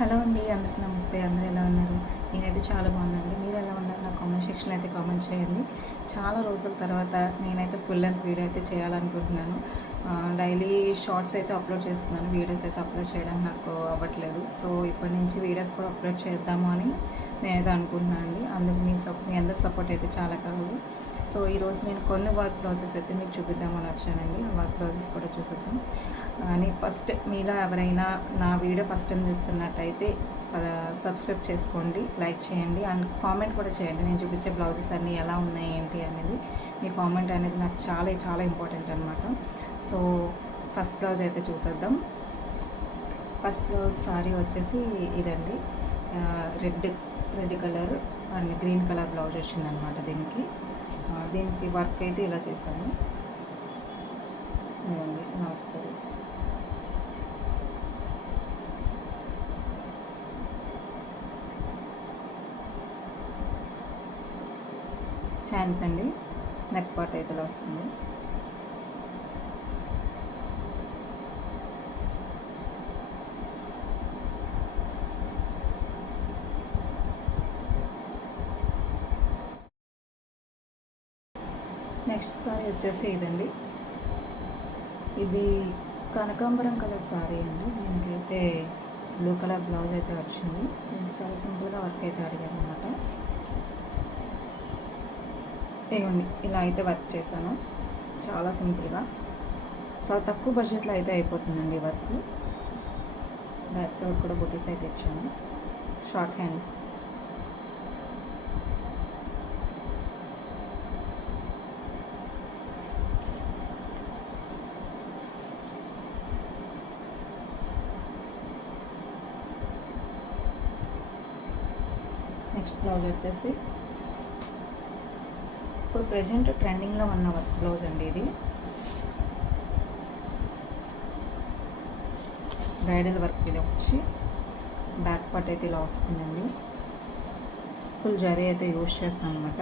Hello అండి, అందరికీ నమస్తే. అందరూ ఎలా ఉన్నారు? నేనైతే చాలా బాగున్నానండి. మీరు ఎలా ఉన్నారు? నా కామెంట్ సెక్షన్లో అయితే కామెంట్ చేయండి. చాలా రోజుల తర్వాత నేనైతే ఫుల్ లెంత్ వీడియో అయితే చేయాలనుకుంటున్నాను. డైలీ షార్ట్స్ అయితే అప్లోడ్ చేస్తున్నాను, వీడియోస్ అయితే అప్లోడ్ చేయడానికి నాకు అవ్వట్లేదు. సో ఇప్పటి నుంచి వీడియోస్ కూడా అప్లోడ్ చేద్దాము అని నేనైతే అనుకుంటున్నాను అండి. అందుకు మీ అందరి సపోర్ట్ అయితే చాలా కావాలి. సో ఈరోజు నేను కొన్ని వర్క్ బ్లౌజెస్ అయితే మీకు చూపిద్దామని వచ్చానండి. ఆ వర్క్ బ్లౌజెస్ కూడా చూసేద్దాం. అని ఫస్ట్ మీలో ఎవరైనా నా వీడియో ఫస్ట్ టైం చూస్తున్నట్టయితే సబ్స్క్రైబ్ చేసుకోండి, లైక్ చేయండి అండ్ కామెంట్ కూడా చేయండి. నేను చూపించే బ్లౌజెస్ అన్నీ ఎలా ఉన్నాయి ఏంటి అనేది మీ కామెంట్ అనేది నాకు చాలా చాలా ఇంపార్టెంట్ అనమాట. సో ఫస్ట్ బ్లౌజ్ అయితే చూసేద్దాం. ఫస్ట్ బ్లౌజ్ సారీ వచ్చేసి ఇదండి, red colour and green colour blouse వచ్చిందనమాట. దీనికి వర్క్ అయితే ఇలా చేశాను. ఇదండి ఇలా వస్తుంది. హ్యాండ్స్ అండి, నెక్ పార్ట్ అయితే ఇలా వస్తుంది. నెక్స్ట్ సారీ వచ్చేసి ఇదండి, ఇది కనకాంబరం కలర్ సారీ అండి. దీనికైతే బ్లూ కలర్ బ్లౌజ్ అయితే వచ్చింది. దీనికి చాలా సింపుల్గా వర్క్ అయితే అడిగాను అనమాట. ఇవ్వండి ఇలా అయితే వర్క్ చేశాను, చాలా సింపుల్గా, చాలా తక్కువ బడ్జెట్లో అయితే అయిపోతుందండి వర్క్. బ్యాక్ సైడ్ కూడా బుటీస్ అయితే ఇచ్చాను, షార్ట్ హ్యాండ్స్. నెక్స్ట్ బ్లౌజ్ వచ్చేసి ఇప్పుడు ప్రజెంట్ ట్రెండింగ్లో ఉన్న వర్క్ బ్లౌజ్ అండి. ఇది బ్రైడల్ వర్క్. ఇది వచ్చి బ్యాక్ పార్ట్ అయితే ఇలా వస్తుందండి. ఫుల్ జరీ అయితే యూజ్ చేస్తాను అనమాట.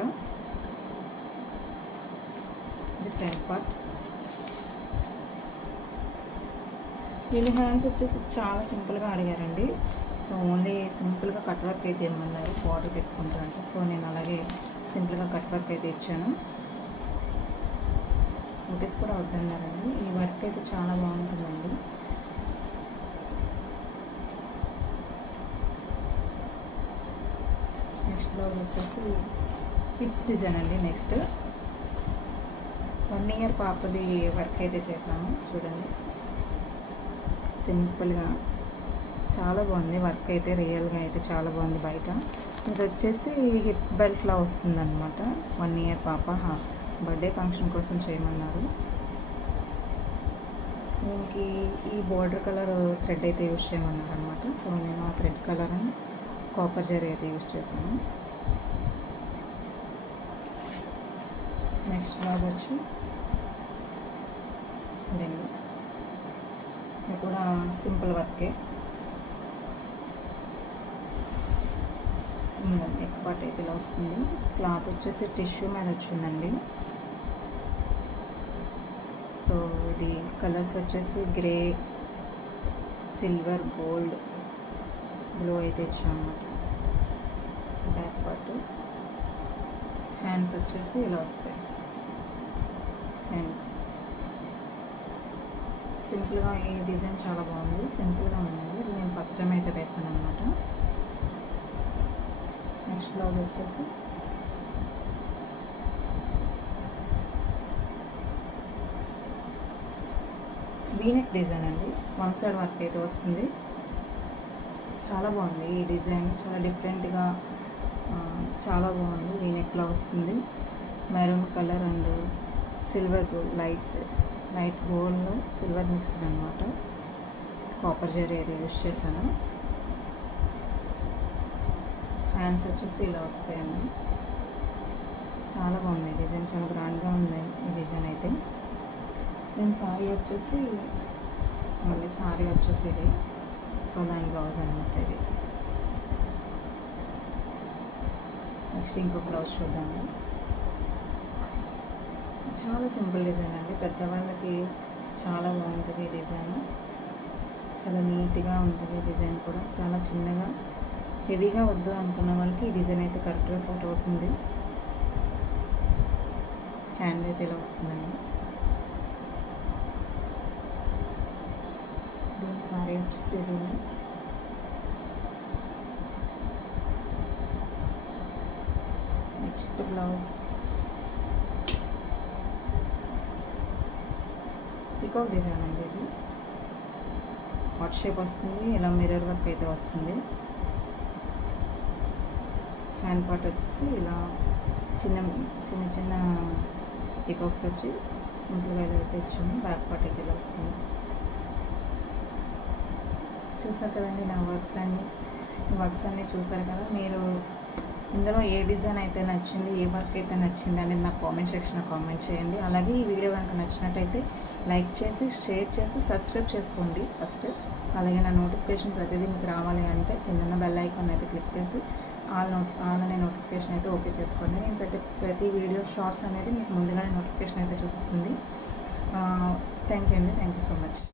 ఇది ఫ్రంట్ పార్ట్. వీళ్ళ హ్యాండ్స్ వచ్చేసి చాలా సింపుల్గా అడిగారండి. సో ఓన్లీ సింపుల్గా కట్ వర్క్ అయితే ఏమన్నారు, బార్డర్ పెట్టుకుంటారంటే. సో నేను అలాగే సింపుల్గా కట్ వర్క్ అయితే ఇచ్చాను. నోటీస్ కూడా వద్దన్నారండి. ఈ వర్క్ అయితే చాలా బాగుంటుందండి. నెక్స్ట్ బ్లౌజ్ వచ్చేసి కిడ్స్ డిజైన్ అండి. నెక్స్ట్ 1 year పాపది వర్క్ అయితే చేసాము. చూడండి సింపుల్గా చాలా బాగుంది వర్క్ అయితే. రియల్గా అయితే చాలా బాగుంది. బయట ఇది వచ్చేసి హిప్ బెల్ట్లా వస్తుందన్నమాట. 1 year పాప బర్త్డే ఫంక్షన్ కోసం చేయమన్నారు. దీనికి ఈ బోర్డర్ కలర్ థ్రెడ్ అయితే యూజ్ చేయమన్నారు అనమాట. సో నేను ఆ థ్రెడ్ కలర్ అని కాపర్ జరీ అయితే యూజ్ చేశాను. నెక్స్ట్ బ్లౌజ్ వచ్చి ఇదండి, ఇది కూడా సింపుల్ వర్కే. నెక్ పార్ట్ అయితే ఇలా వస్తుంది. క్లాత్ వచ్చేసి టిష్యూ మీద వచ్చిందండి. సో ఇది కలర్స్ వచ్చేసి గ్రే, సిల్వర్, గోల్డ్, బ్లూ అయితే ఇచ్చామన్నమాట. Back part. హ్యాండ్స్ వచ్చేసి ఇలా వస్తాయి. హ్యాండ్స్ సింపుల్గా, ఈ డిజైన్ చాలా బాగుంది, సింపుల్గా ఉంది. ఇది నేను ఫస్ట్ టైం అయితే వేసాను అనమాట. నెక్స్ట్ బ్లౌజ్ వచ్చేసి వీనెక్ డిజైన్ అండి. 1 side వర్క్ అయితే వస్తుంది. చాలా బాగుంది ఈ డిజైన్, చాలా డిఫరెంట్గా చాలా బాగుంది. వీనెక్లా వస్తుంది. Maroon colour and silver light gold silver mixed అనమాట. కాపర్ జరీ అయితే యూజ్ చేశాను. హ్యాండ్స్ వచ్చేసి ఇలా వస్తాయండి. చాలా బాగుంది డిజైన్, చాలా గ్రాండ్గా ఉంది ఈ డిజైన్ అయితే. నేను సారీ వచ్చేసి ఇది. సో దాని బ్లౌజ్ అనమాట ఇది. నెక్స్ట్ ఇంకో బ్లౌజ్ చూద్దాము. చాలా సింపుల్ డిజైన్ అండి, పెద్దవాళ్ళకి చాలా బాగుంటుంది ఈ డిజైన్. చాలా నీట్గా ఉంటుంది. డిజైన్ కూడా చాలా చిన్నగా, హెవీగా వద్దు అనుకున్న వాళ్ళకి ఈ డిజైన్ అయితే కరెక్ట్గా సూట్ అవుతుంది. హ్యాండ్ అయితే ఇలా వస్తుందండి. దీని సారీ వచ్చేసి నెక్స్ట్ బ్లౌజ్ పికాక్ డిజైన్ అండి. ఇది హాట్ షేప్ వస్తుంది, ఇలా మిర్రర్ వర్క్ అయితే వస్తుంది. హ్యాండ్ పార్ట్ వచ్చేసి ఇలా చిన్న చిన్న చిన్న పికాక్స్ వచ్చి సింపుల్గా అయితే ఇచ్చాము. బ్యాక్ పార్ట్ అయితే ఇలా వస్తుంది. చూసారు కదండి నా వర్క్స్ అన్నీ చూసారు కదా. మీరు ఇందులో ఏ డిజైన్ అయితే నచ్చింది, ఏ వర్క్ అయితే నచ్చింది అనేది నాకు కామెంట్ సెక్షన్లో కామెంట్ చేయండి. అలాగే ఈ వీడియో కనుక నచ్చినట్టయితే లైక్ చేసి, షేర్ చేసి, సబ్స్క్రైబ్ చేసుకోండి ఫస్ట్. అలాగే నా నోటిఫికేషన్ ప్రతిదీ మీకు రావాలి అంటే కింద బెల్ ఐకాన్ అయితే క్లిక్ చేసి ఆల్ అనే నోటిఫికేషన్ అయితే ఓకే చేసుకోండి. నేను ప్రతి వీడియో షార్ట్స్ అనేది మీకు ముందుగానే నోటిఫికేషన్ అయితే చూపిస్తుంది. థ్యాంక్ యూ అండి. Thank you so much.